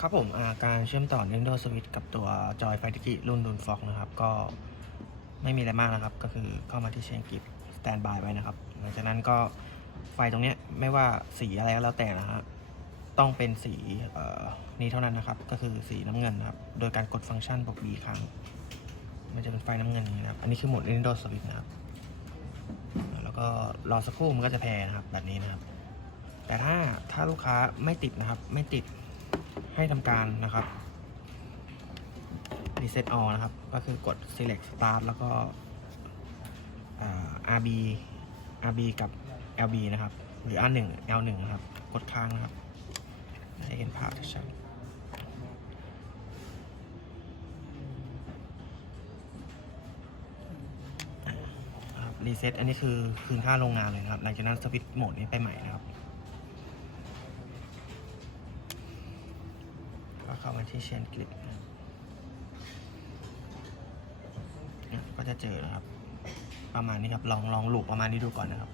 ครับผมอาการเชื่อมต่อ Nintendo Switch กับตัวจอยไฟติกิรุ่นดุนฟอกนะครับ ก็ไม่มีอะไรมากนะครับ ก็คือเข้ามาที่เชนกิฟสแตนบายไว้นะครับ หลังจากนั้นก็ไฟตรงนี้ไม่ว่าสีอะไรก็แล้วแต่นะฮะต้องเป็นสีนี้เท่านั้นนะครับ ก็คือสีน้ำเงินนะครับ โดยการกดฟังก์ชันบวก B ครั้ง มันจะเป็นไฟน้ำเงินอย่างนี้นะครับ อันนี้คือโหมด Nintendo Switch นะครับ แล้วก็รอสักครู่มันก็จะแพรนะครับแบบนี้นะครับ แต่ถ้าถ้าลูกค้าไม่ติดนะครับ ไม่ติด ให้ทำการนะครับ reset all นะครับ ก็คือกด select start แล้วก็ RB RB กับ LB นะครับ หรือ R1 L1 นะครับ กดค้างนะครับให้เห็นภาพชัดๆครับรีเซ็ตอันนี้คือคืนค่าโรงงานเลยนะครับ หลังจากนั้นสวิตช์โหมดนี้ไปใหม่นะครับ เข้ามาที่เชนกลิปก็จะเจอนะครับ ประมาณนี้ครับ ลองลองลูกประมาณนี้ดูก่อนนะครับ